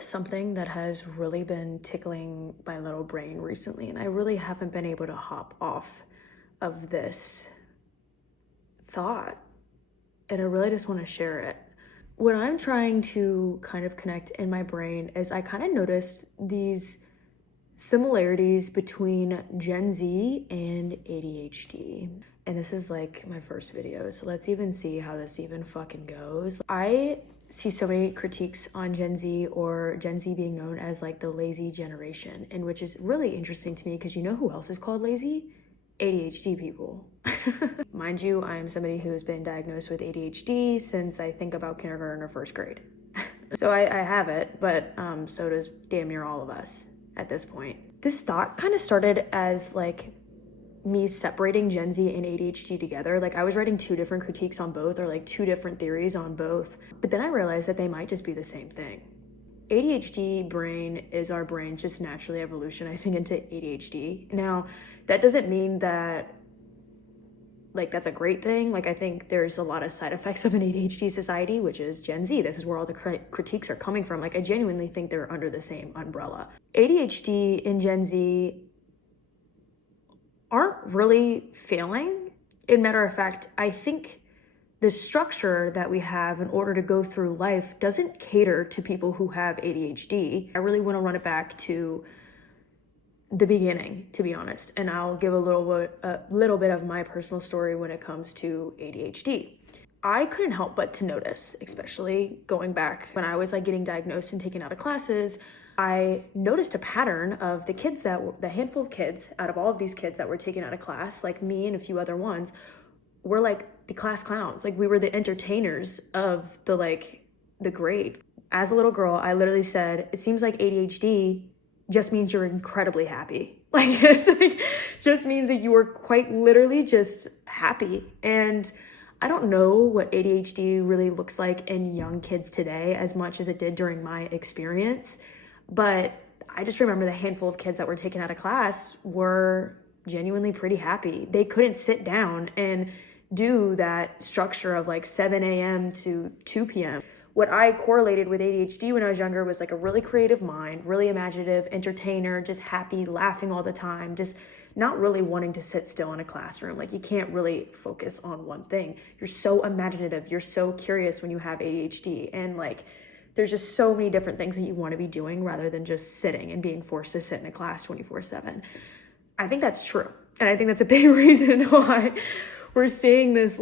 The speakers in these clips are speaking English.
Something that has really been tickling my little brain recently, and I really haven't been able to hop off of this thought, and I really just want to share it. What I'm trying to kind of connect in my brain is I kind of noticed these similarities between Gen Z and ADHD. And this is like my first video, so let's even see how this even fucking goes. I see so many critiques on Gen Z, or Gen Z being known as like the lazy generation, and which is really interesting to me because you know who else is called lazy? ADHD people. Mind you, I am somebody who has been diagnosed with ADHD since I think about kindergarten or first grade. So I have it, but so does damn near all of us at this point. This thought kind of started as like me separating Gen Z and ADHD together. Like I was writing two different critiques on both, or like two different theories on both. But then I realized that they might just be the same thing. ADHD brain is our brain just naturally evolutionizing into ADHD. Now, that doesn't mean that like that's a great thing. Like I think there's a lot of side effects of an ADHD society, which is Gen Z. This is where all the critiques are coming from. Like I genuinely think they're under the same umbrella. ADHD and Gen Z aren't really failing. In matter of fact, I think the structure that we have in order to go through life doesn't cater to people who have ADHD. I really want to run it back to the beginning, to be honest, and I'll give a little bit of my personal story when it comes to ADHD. I couldn't help but to notice, especially going back when I was like getting diagnosed and taken out of classes, I noticed a pattern of the handful of kids out of all of these kids that were taken out of class, like me and a few other ones, were like the class clowns. Like we were the entertainers of the grade. As a little girl, I literally said, it seems like ADHD just means you're incredibly happy. Like it's like just means that you are quite literally just happy. And I don't know what ADHD really looks like in young kids today as much as it did during my experience. But I just remember the handful of kids that were taken out of class were genuinely pretty happy. They couldn't sit down and do that structure of like 7 a.m. to 2 p.m. What I correlated with ADHD when I was younger was like a really creative mind, really imaginative, entertainer, just happy, laughing all the time, just not really wanting to sit still in a classroom. Like you can't really focus on one thing. You're so imaginative, you're so curious when you have ADHD, and like there's just so many different things that you want to be doing rather than just sitting and being forced to sit in a class 24/7. I think that's true. And I think that's a big reason why we're seeing this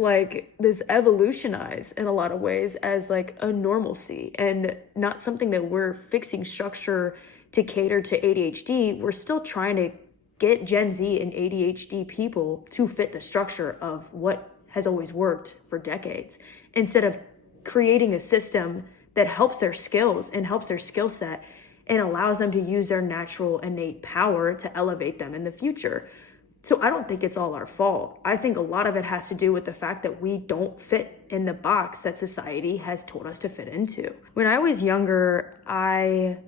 evolutionize in a lot of ways as like a normalcy and not something that we're fixing structure to cater to ADHD. We're still trying to get Gen Z and ADHD people to fit the structure of what has always worked for decades, instead of creating a system that helps their skills and helps their skill set and allows them to use their natural innate power to elevate them in the future. So I don't think it's all our fault. I think a lot of it has to do with the fact that we don't fit in the box that society has told us to fit into. When I was younger, I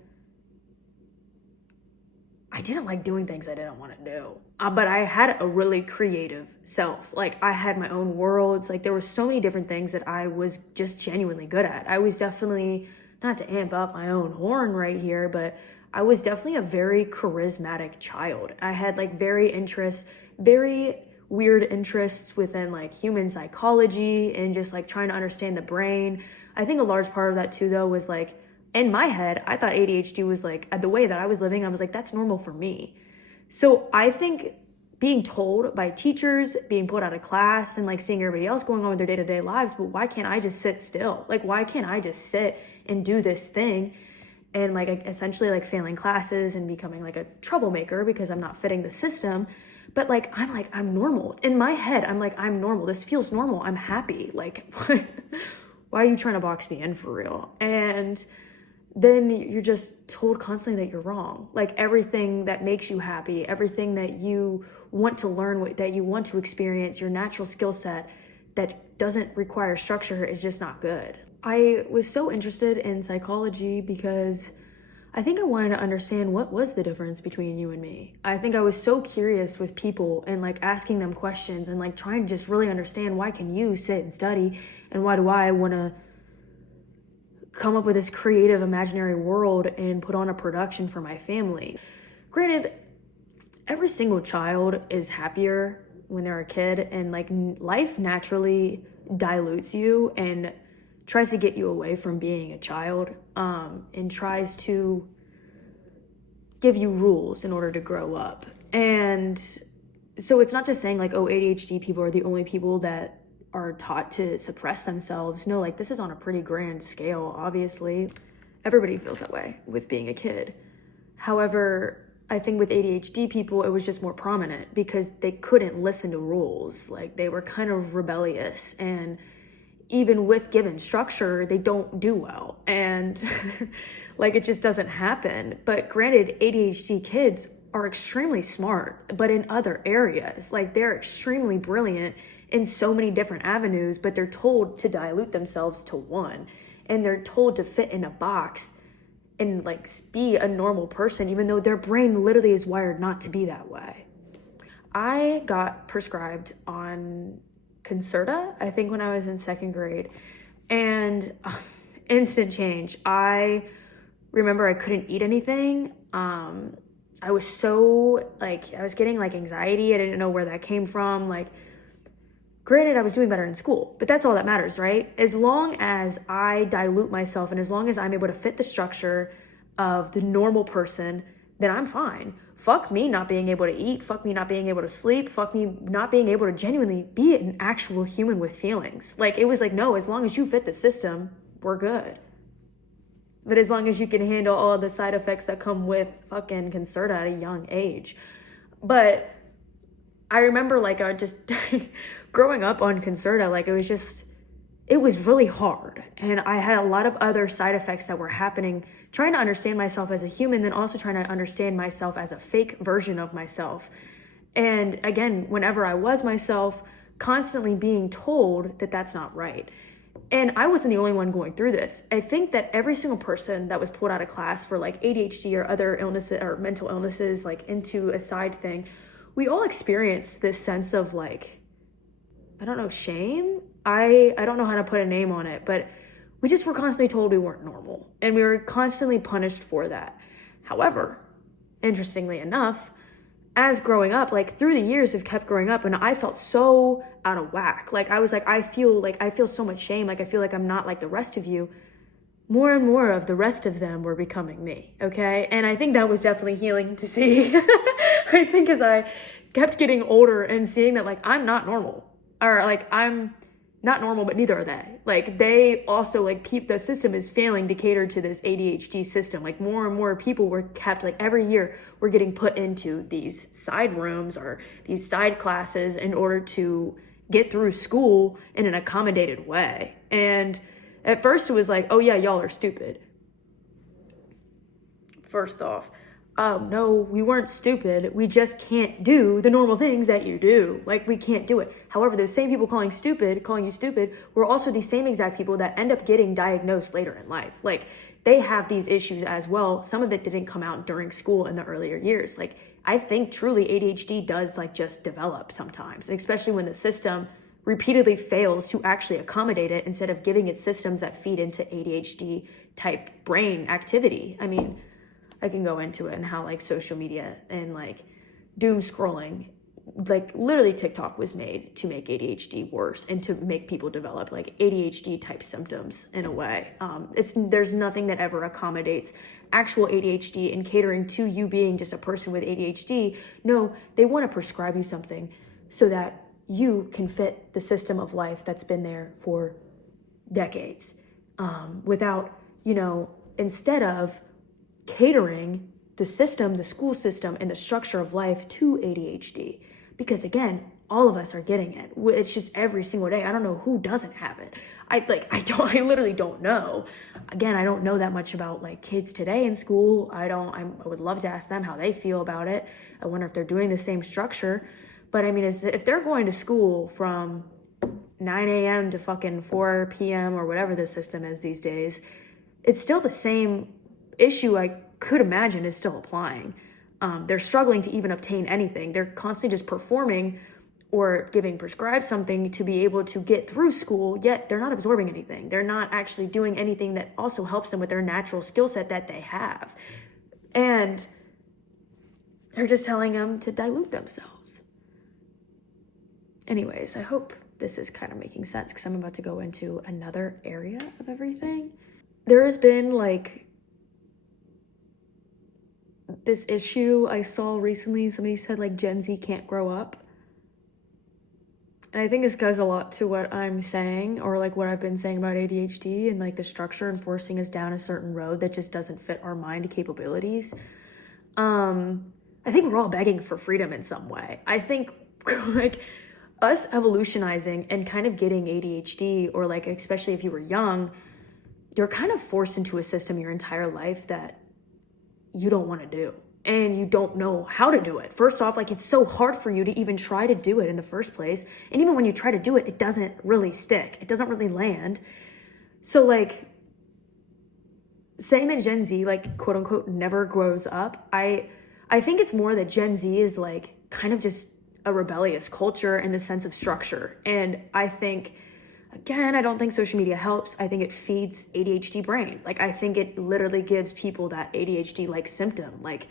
didn't like doing things I didn't want to do. But I had a really creative self. Like I had my own worlds. Like there were so many different things that I was just genuinely good at. I was definitely, not to amp up my own horn right here, but I was definitely a very charismatic child. I had like very weird interests within like human psychology and just like trying to understand the brain. I think a large part of that too, though, was like in my head, I thought ADHD was like the way that I was living. I was like, that's normal for me. So I think being told by teachers, being put out of class, and like seeing everybody else going on with their day-to-day lives, but why can't I just sit still? Like, why can't I just sit and do this thing? And like essentially like failing classes and becoming like a troublemaker because I'm not fitting the system. But I'm normal. In my head, I'm normal. This feels normal. I'm happy. Like, why are you trying to box me in for real? And then you're just told constantly that you're wrong. Like everything that makes you happy, everything that you want to learn, that you want to experience, your natural skill set that doesn't require structure is just not good. I was so interested in psychology because I think I wanted to understand what was the difference between you and me. I think I was so curious with people and like asking them questions and like trying to just really understand, why can you sit and study and why do I want to come up with this creative imaginary world and put on a production for my family. Granted, every single child is happier when they're a kid, and like life naturally dilutes you and tries to get you away from being a child, and tries to give you rules in order to grow up. And so it's not just saying like, oh, ADHD people are the only people that are taught to suppress themselves. No, like this is on a pretty grand scale, obviously. Everybody feels that way with being a kid. However, I think with ADHD people, it was just more prominent because they couldn't listen to rules. Like they were kind of rebellious, and even with given structure, they don't do well. And like it just doesn't happen. But granted, ADHD kids are extremely smart, but in other areas, like they're extremely brilliant in so many different avenues, but they're told to dilute themselves to one, and they're told to fit in a box and like be a normal person, even though their brain literally is wired not to be that way. I got prescribed on Concerta, I think when I was in second grade, and instant change. I remember I couldn't eat anything. I was so like, I was getting like anxiety. I didn't know where that came from. Like, granted, I was doing better in school, but that's all that matters, right? As long as I dilute myself and as long as I'm able to fit the structure of the normal person, then I'm fine. Fuck me not being able to eat, fuck me not being able to sleep, fuck me not being able to genuinely be an actual human with feelings. Like, it was like, no, as long as you fit the system, we're good. But as long as you can handle all of the side effects that come with fucking Concerta at a young age. But I remember like I just growing up on Concerta, like it was really hard. And I had a lot of other side effects that were happening, trying to understand myself as a human, then also trying to understand myself as a fake version of myself. And again, whenever I was myself, constantly being told that that's not right. And I wasn't the only one going through this. I think that every single person that was pulled out of class for like ADHD or other illnesses or mental illnesses, like into a side thing, we all experience this sense of like, I don't know, shame? I don't know how to put a name on it, but we just were constantly told we weren't normal, and we were constantly punished for that. However, interestingly enough, as growing up, like through the years of kept growing up, and I felt so out of whack. Like I was like, I feel so much shame. Like I feel like I'm not like the rest of you. More and more of the rest of them were becoming me, okay? And I think that was definitely healing to see. I think as I kept getting older and seeing that like I'm not normal, or like I'm not normal, but neither are they. Like they also like the system is failing to cater to this ADHD system. Like more and more people were kept, like every year we're getting put into these side rooms or these side classes in order to get through school in an accommodated way. And at first it was like, oh yeah, y'all are stupid. First off, no, we weren't stupid. We just can't do the normal things that you do. Like, we can't do it. However, those same people calling you stupid, were also the same exact people that end up getting diagnosed later in life. Like, they have these issues as well. Some of it didn't come out during school in the earlier years. Like, I think truly ADHD does like just develop sometimes, and especially when the system repeatedly fails to actually accommodate it instead of giving it systems that feed into ADHD type brain activity. I mean, I can go into it and how like social media and like doom scrolling, like literally TikTok was made to make ADHD worse and to make people develop like ADHD type symptoms in a way. There's nothing that ever accommodates actual ADHD and catering to you being just a person with ADHD. No, they want to prescribe you something so that you can fit the system of life that's been there for decades, without, instead of catering the system, the school system, and the structure of life to ADHD. Because again, all of us are getting it. It's just every single day. I don't know who doesn't have it. I literally don't know. Again, I don't know that much about like kids today in school. I would love to ask them how they feel about it. I wonder if they're doing the same structure. But I mean, if they're going to school from 9 a.m. to fucking 4 p.m. or whatever the system is these days, it's still the same issue I could imagine is still applying. They're struggling to even obtain anything. They're constantly just performing or giving prescribed something to be able to get through school, yet they're not absorbing anything. They're not actually doing anything that also helps them with their natural skill set that they have. And they're just telling them to dilute themselves. Anyways, I hope this is kind of making sense because I'm about to go into another area of everything. There has been like this issue I saw recently. Somebody said like Gen Z can't grow up. And I think this goes a lot to what I'm saying, or like what I've been saying about ADHD and like the structure and forcing us down a certain road that just doesn't fit our mind capabilities. I think we're all begging for freedom in some way. I think like us evolutionizing and kind of getting ADHD, or like especially if you were young, you're kind of forced into a system your entire life that you don't want to do. And you don't know how to do it. First off, like it's so hard for you to even try to do it in the first place. And even when you try to do it, it doesn't really stick. It doesn't really land. So like saying that Gen Z like quote unquote never grows up, I think it's more that Gen Z is like kind of just a rebellious culture in the sense of structure. And I think, again, I don't think social media helps. I think it feeds ADHD brain. Like I think it literally gives people that ADHD like symptom, like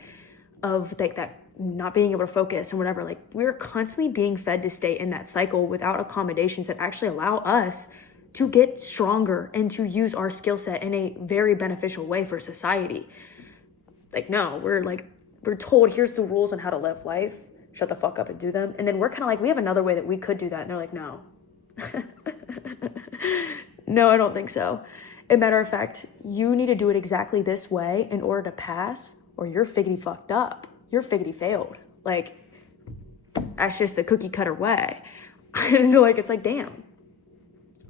of like that not being able to focus and whatever. Like we're constantly being fed to stay in that cycle without accommodations that actually allow us to get stronger and to use our skill set in a very beneficial way for society. Like no, we're told here's the rules on how to live life, shut the fuck up and do them. And then we're kind of like, we have another way that we could do that. And they're like, no. No, I don't think so. As a matter of fact, you need to do it exactly this way in order to pass, or you're figgity fucked up. You're figgity failed. Like, that's just the cookie cutter way. And like, it's like, damn.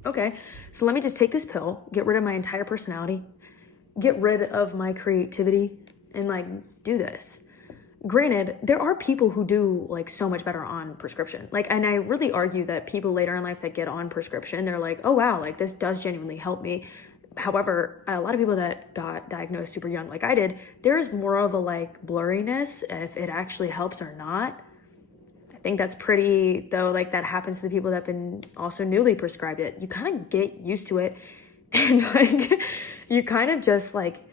Okay, so let me just take this pill, get rid of my entire personality, get rid of my creativity, and like, do this. Granted, there are people who do like so much better on prescription. Like, and I really argue that people later in life that get on prescription, they're like, oh wow, like this does genuinely help me. However, a lot of people that got diagnosed super young, like I did, there's more of a like blurriness if it actually helps or not. I think that's pretty, though, like that happens to the people that have been also newly prescribed it. You kind of get used to it, and like you kind of just like,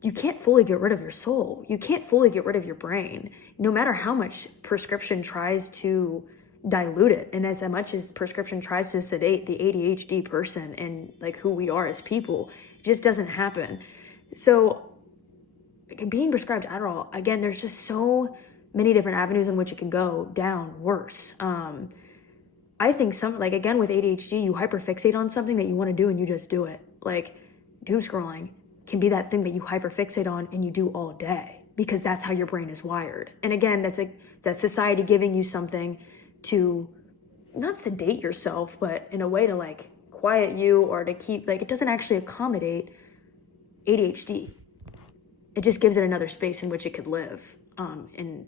you can't fully get rid of your soul. You can't fully get rid of your brain, no matter how much prescription tries to dilute it. And as much as prescription tries to sedate the ADHD person and like who we are as people, it just doesn't happen. So being prescribed Adderall, again, there's just so many different avenues in which it can go down worse. I think some, like again, with ADHD, you hyperfixate on something that you want to do and you just do it. Like doom scrolling can be that thing that you hyperfixate on and you do all day because that's how your brain is wired. And again, that's society giving you something to not sedate yourself, but in a way to like quiet you or to keep, like it doesn't actually accommodate ADHD. It just gives it another space in which it could live. And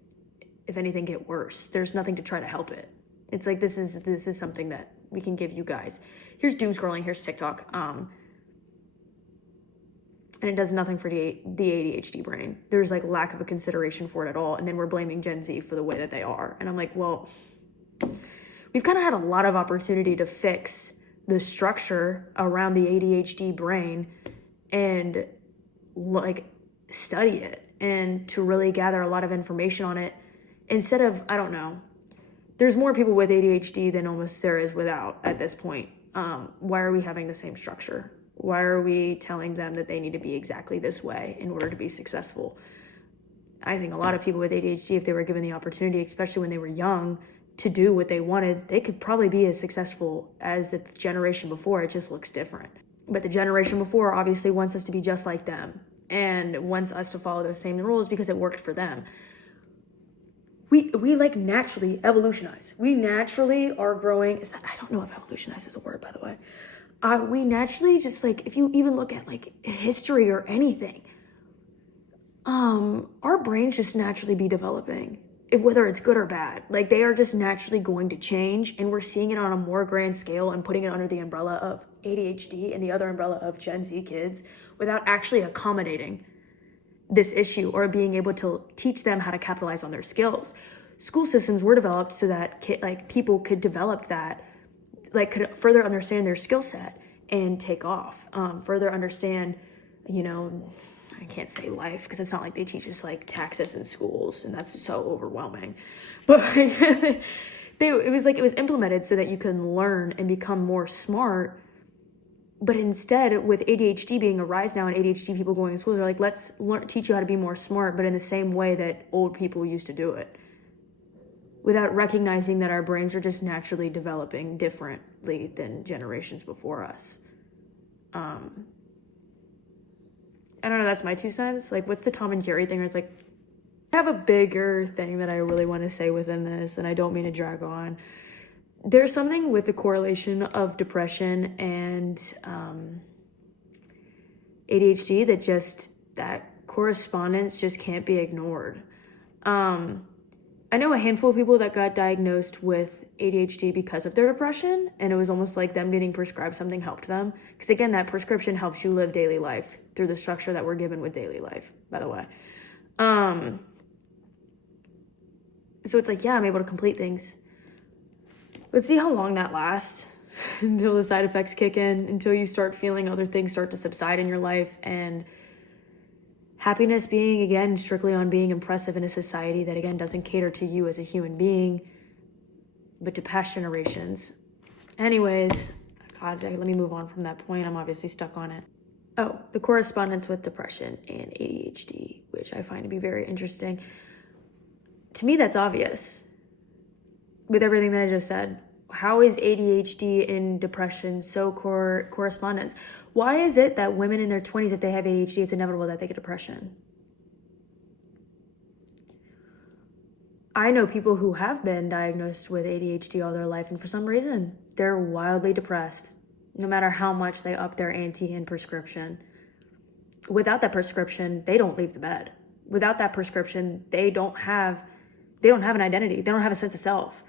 if anything get worse, there's nothing to try to help it. It's like, this is something that we can give you guys. Here's doom scrolling, here's TikTok. And it does nothing for the ADHD brain. There's like lack of a consideration for it at all. And then we're blaming Gen Z for the way that they are. And I'm like, well, we've kind of had a lot of opportunity to fix the structure around the ADHD brain and like study it and to really gather a lot of information on it instead of, I don't know, there's more people with ADHD than almost there is without at this point. Why are we having the same structure? Why are we telling them that they need to be exactly this way in order to be successful? I think a lot of people with ADHD, if they were given the opportunity, especially when they were young, to do what they wanted, they could probably be as successful as the generation before. It just looks different. But the generation before obviously wants us to be just like them and wants us to follow those same rules because it worked for them. We like naturally evolutionize. We naturally are growing. I don't know if evolutionize is a word, by the way. We naturally just like, if you even look at like history or anything, our brains just naturally be developing, whether it's good or bad. Like they are just naturally going to change, and we're seeing it on a more grand scale and putting it under the umbrella of ADHD and the other umbrella of Gen Z kids without actually accommodating this issue or being able to teach them how to capitalize on their skills. school systems were developed so that people could develop that, like could further understand their skill set and take off, further understand, I can't say life because it's not like they teach us like taxes in schools, and that's so overwhelming. But it was implemented so that you can learn and become more smart. But instead, with ADHD being a rise now and ADHD people going to school, they're like, let's teach you how to be more smart, but in the same way that old people used to do it, without recognizing that our brains are just naturally developing differently than generations before us. I don't know, that's my 2 cents. Like, what's the Tom and Jerry thing where it's like, I have a bigger thing that I really want to say within this, and I don't mean to drag on. There's something with the correlation of depression and ADHD that correspondence just can't be ignored. I know a handful of people that got diagnosed with ADHD because of their depression, and it was almost like them getting prescribed something helped them. Because again, that prescription helps you live daily life through the structure that we're given with daily life, by the way. So it's like, yeah, I'm able to complete things. Let's see how long that lasts until the side effects kick in, until you start feeling other things start to subside in your life, and happiness being, again, strictly on being impressive in a society that, again, doesn't cater to you as a human being, but to past generations. Anyways, God, let me move on from that point. I'm obviously stuck on it. Oh, the correspondence with depression and ADHD, which I find to be very interesting. To me, that's obvious. With everything that I just said, how is ADHD and depression so correspondence? Why is it that women in their 20s, if they have ADHD, it's inevitable that they get depression? I know people who have been diagnosed with ADHD all their life, and for some reason, they're wildly depressed, no matter how much they up their ante in prescription. Without that prescription, they don't leave the bed. Without that prescription, they don't have an identity. They don't have a sense of self.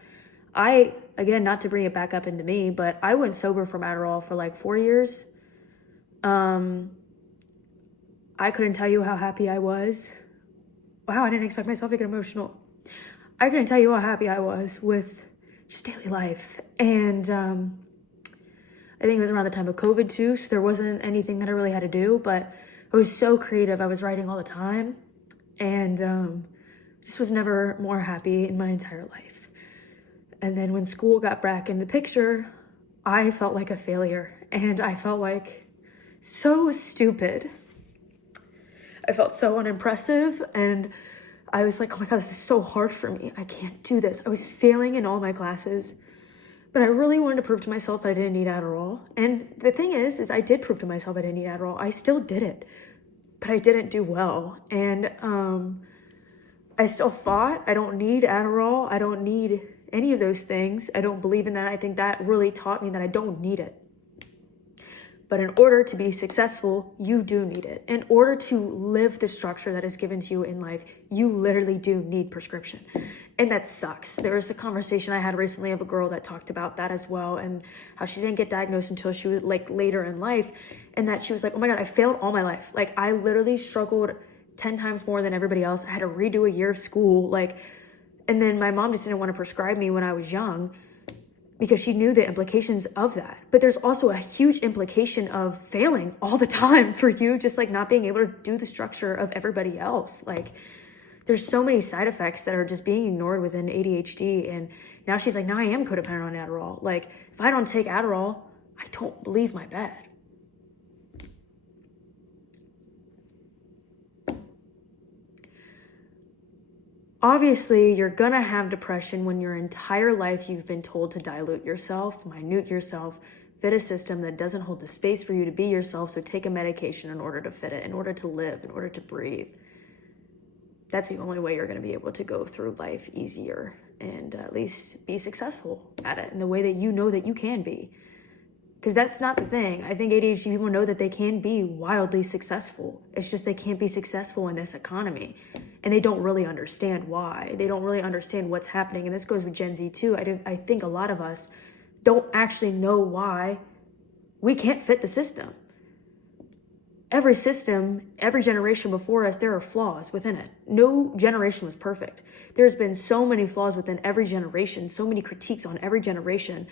Again, not to bring it back up into me, but I went sober from Adderall for like 4 years. I couldn't tell you how happy I was. Wow, I didn't expect myself to get emotional. I couldn't tell you how happy I was with just daily life. And I think it was around the time of COVID too, so there wasn't anything that I really had to do, but I was so creative. I was writing all the time, and just was never more happy in my entire life. And then when school got back in the picture, I felt like a failure, and I felt like so stupid. I felt so unimpressive, and I was like, oh my God, this is so hard for me. I can't do this. I was failing in all my classes, but I really wanted to prove to myself that I didn't need Adderall. And the thing is I did prove to myself I didn't need Adderall. I still did it, but I didn't do well. And I still fought. I don't need Adderall. I don't need any of those things. I don't believe in that. I think that really taught me that I don't need it. But in order to be successful, you do need it. In order to live the structure that is given to you in life, you literally do need prescription. And that sucks. There was a conversation I had recently of a girl that talked about that as well, and how she didn't get diagnosed until she was like later in life, and that she was like, oh my God, I failed all my life. Like, I literally struggled 10 times more than everybody else. I had to redo a year of school. And then my mom just didn't want to prescribe me when I was young because she knew the implications of that. But there's also a huge implication of failing all the time for you, just like not being able to do the structure of everybody else. Like, there's so many side effects that are just being ignored within ADHD. And now she's like, now I am codependent on Adderall. Like, if I don't take Adderall, I don't leave my bed. Obviously, you're gonna have depression when your entire life you've been told to dilute yourself, minute yourself, fit a system that doesn't hold the space for you to be yourself, so take a medication in order to fit it, in order to live, in order to breathe. That's the only way you're gonna be able to go through life easier and at least be successful at it in the way that you know that you can be. Because that's not the thing. I think ADHD people know that they can be wildly successful. It's just they can't be successful in this economy. And they don't really understand why. They don't really understand what's happening. And this goes with Gen Z too. I think a lot of us don't actually know why we can't fit the system. every system, every generation before us, there are flaws within it. No generation was perfect. There's been so many flaws within every generation, so many critiques on every generation.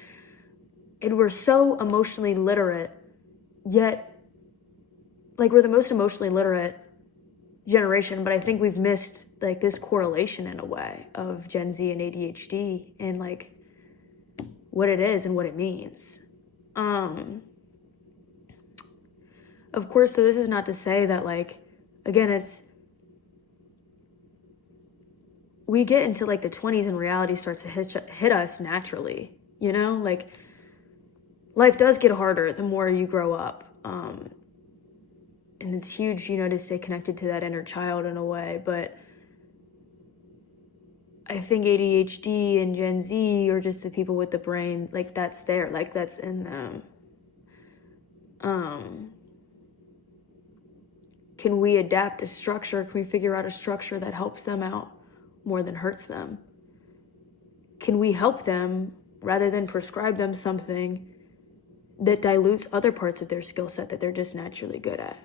And we're so emotionally literate, yet, like, we're the most emotionally literate generation, but I think we've missed, like, this correlation in a way of Gen Z and ADHD and, like, what it is and what it means. Of course, so this is not to say that, like, again, we get into, like, the 20s and reality starts to hit us naturally, you know? Like, life does get harder the more you grow up. And it's huge, you know, to stay connected to that inner child in a way. But I think ADHD and Gen Z are just the people with the brain, like, that's there, like, that's in them. Can we adapt a structure? Can we figure out a structure that helps them out more than hurts them? Can we help them rather than prescribe them something that dilutes other parts of their skill set that they're just naturally good at?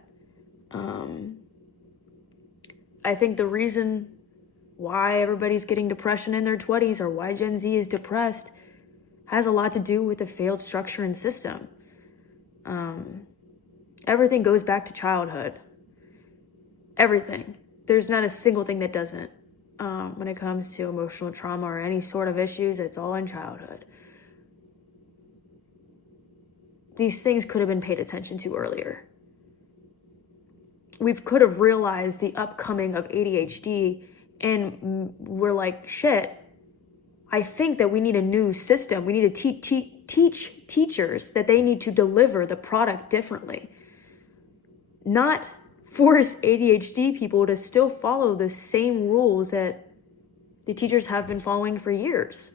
I think the reason why everybody's getting depression in their 20s or why Gen Z is depressed has a lot to do with the failed structure and system. Everything goes back to childhood. Everything. There's not a single thing that doesn't. When it comes to emotional trauma or any sort of issues, it's all in childhood. These things could have been paid attention to earlier. We could have realized the upcoming of ADHD, and we're like, shit, I think that we need a new system. We need to teach teachers that they need to deliver the product differently. Not force ADHD people to still follow the same rules that the teachers have been following for years.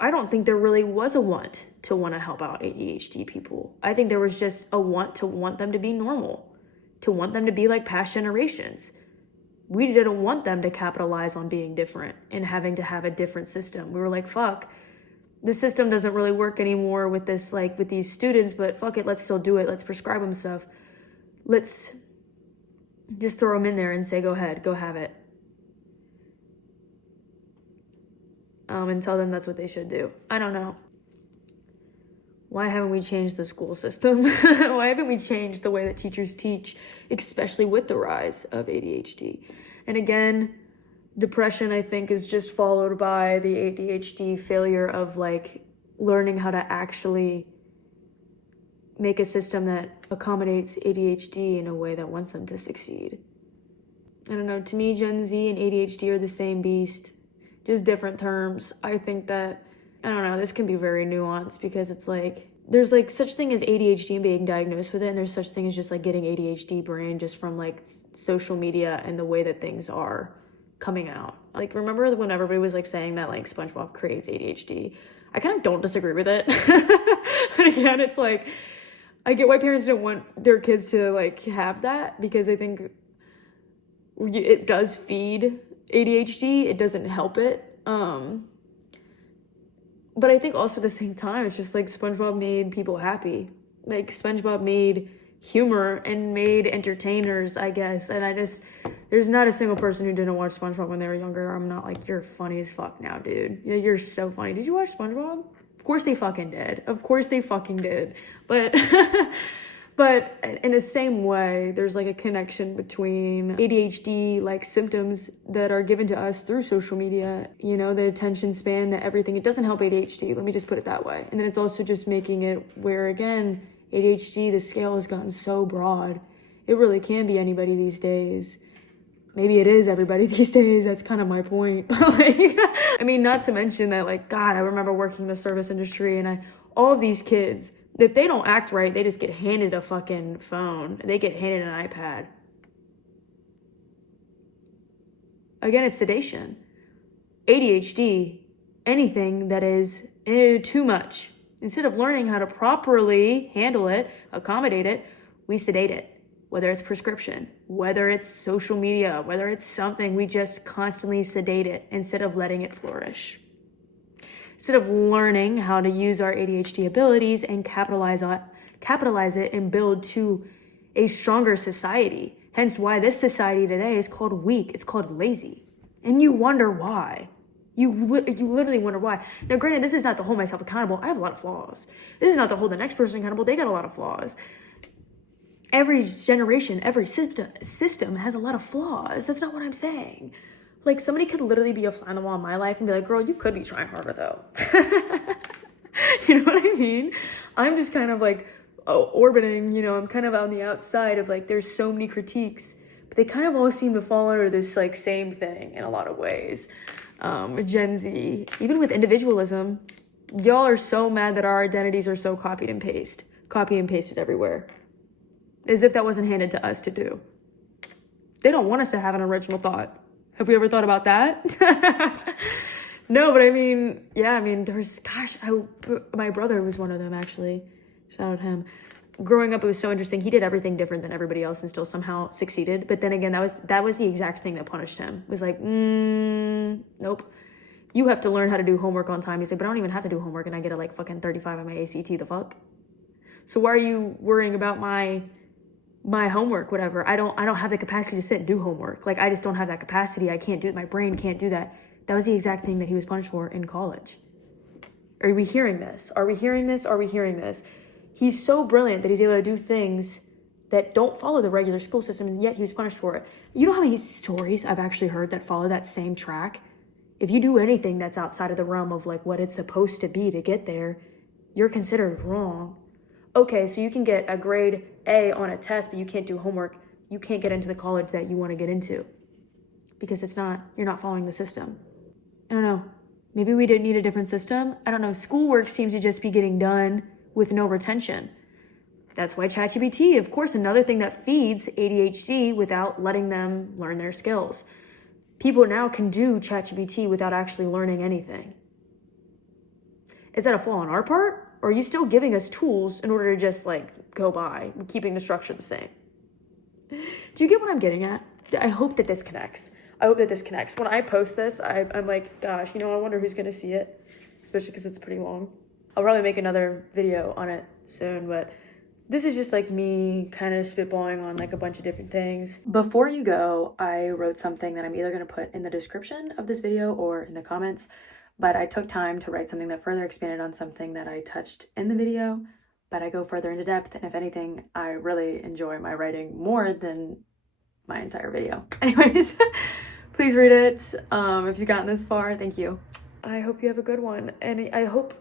I don't think there really was a want to help out ADHD people. I think there was just a want them to be normal, to want them to be like past generations. We didn't want them to capitalize on being different and having to have a different system. We were like, fuck, the system doesn't really work anymore with this, like, with these students, but fuck it, let's still do it. Let's prescribe them stuff. Let's just throw them in there and say, go ahead, go have it. And tell them that's what they should do. I don't know. Why haven't we changed the school system? Why haven't we changed the way that teachers teach, especially with the rise of ADHD? And again, depression, I think, is just followed by the ADHD failure of, like, learning how to actually make a system that accommodates ADHD in a way that wants them to succeed. I don't know, to me, Gen Z and ADHD are the same beast, just different terms. I think that, I don't know, this can be very nuanced because it's like, there's like such thing as ADHD and being diagnosed with it, and there's such thing as just like getting ADHD brain just from like social media and the way that things are coming out. Like, remember when everybody was like saying that like SpongeBob creates ADHD? I kind of don't disagree with it. But again, it's like, I get why parents don't want their kids to like have that, because I think it does feed ADHD. It doesn't help it. But I think also at the same time, it's just like SpongeBob made people happy. Like, SpongeBob made humor and made entertainers, I guess. And there's not a single person who didn't watch SpongeBob when they were younger. I'm not like, you're funny as fuck now, dude. Yeah, you're so funny. Did you watch SpongeBob? Of course they fucking did. Of course they fucking did. But but in the same way, there's like a connection between ADHD like symptoms that are given to us through social media, you know, the attention span, the everything. It doesn't help ADHD, let me just put it that way. And then it's also just making it where, again, ADHD, the scale has gotten so broad. It really can be anybody these days. Maybe it is everybody these days. That's kind of my point. Like, I mean, not to mention that, like, God, I remember working in the service industry, and all of these kids, if they don't act right, they just get handed a fucking phone. They get handed an iPad. Again, it's sedation. ADHD, anything that is too much. Instead of learning how to properly handle it, accommodate it, we sedate it. Whether it's prescription, whether it's social media, whether it's something, we just constantly sedate it instead of letting it flourish. Instead of learning how to use our ADHD abilities and capitalize it and build to a stronger society. Hence why this society today is called weak. It's called lazy. And you wonder why. You literally wonder why. Now, granted, this is not to hold myself accountable. I have a lot of flaws. This is not to hold the next person accountable. They got a lot of flaws. Every generation, every system has a lot of flaws. That's not what I'm saying. Like, somebody could literally be a fly on the wall in my life and be like, girl, you could be trying harder, though. You know what I mean? I'm just kind of like orbiting, I'm kind of on the outside of like, there's so many critiques, but they kind of all seem to fall under this like same thing in a lot of ways. With Gen Z, even with individualism, y'all are so mad that our identities are so copy and pasted everywhere. As if that wasn't handed to us to do. They don't want us to have an original thought. Have we ever thought about that? No, but my brother was one of them, actually. Shout out him. Growing up, it was so interesting. He did everything different than everybody else and still somehow succeeded. But then again, that was the exact thing that punished him. It was like, nope. You have to learn how to do homework on time. He's like, but I don't even have to do homework and I get a like fucking 35 on my ACT, the fuck? So why are you worrying about my homework, whatever? I don't have the capacity to sit and do homework. Like, I just don't have that capacity. I can't do it. My brain can't do that. That was the exact thing that he was punished for in college. Are we hearing this? Are we hearing this? Are we hearing this? He's so brilliant that he's able to do things that don't follow the regular school system, and yet he was punished for it. You know how many stories I've actually heard that follow that same track? If you do anything that's outside of the realm of like what it's supposed to be to get there, you're considered wrong. Okay, so you can get a grade A on a test, but you can't do homework. You can't get into the college that you want to get into because you're not following the system. I don't know. Maybe we didn't need a different system. I don't know. Schoolwork seems to just be getting done with no retention. That's why ChatGPT, of course, another thing that feeds ADHD without letting them learn their skills. People now can do ChatGPT without actually learning anything. Is that a flaw on our part? Or are you still giving us tools in order to just like go by, keeping the structure the same? Do you get what I'm getting at? I hope that this connects. When I post this, I'm like, gosh, I wonder who's going to see it, especially because it's pretty long. I'll probably make another video on it soon, but this is just like me kind of spitballing on like a bunch of different things. Before you go, I wrote something that I'm either going to put in the description of this video or in the comments, but I took time to write something that further expanded on something that I touched in the video, but I go further into depth, and if anything, I really enjoy my writing more than my entire video. Anyways, please read it. If you've gotten this far, thank you. I hope you have a good one, and I hope,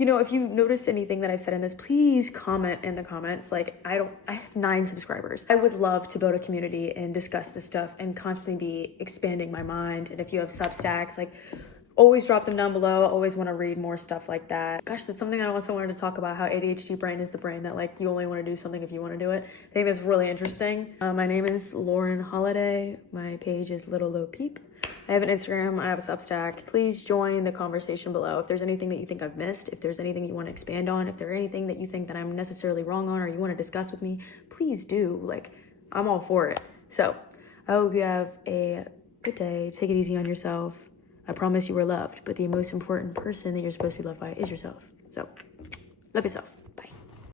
if you noticed anything that I've said in this, please comment in the comments. Like, I have 9 subscribers. I would love to build a community and discuss this stuff and constantly be expanding my mind. And if you have Substacks, like, always drop them down below. I always want to read more stuff like that. Gosh, that's something I also wanted to talk about, how ADHD brain is the brain that like you only want to do something if you want to do it. I think that's really interesting. My name is Lauren Holiday. My page is Little Low Peep. I have an Instagram, I have a Substack. Please join the conversation below. If there's anything that you think I've missed, if there's anything you want to expand on, if there's anything that you think that I'm necessarily wrong on or you want to discuss with me, please do. Like, I'm all for it. So I hope you have a good day. Take it easy on yourself. I promise you are loved, but the most important person that you're supposed to be loved by is yourself. So love yourself.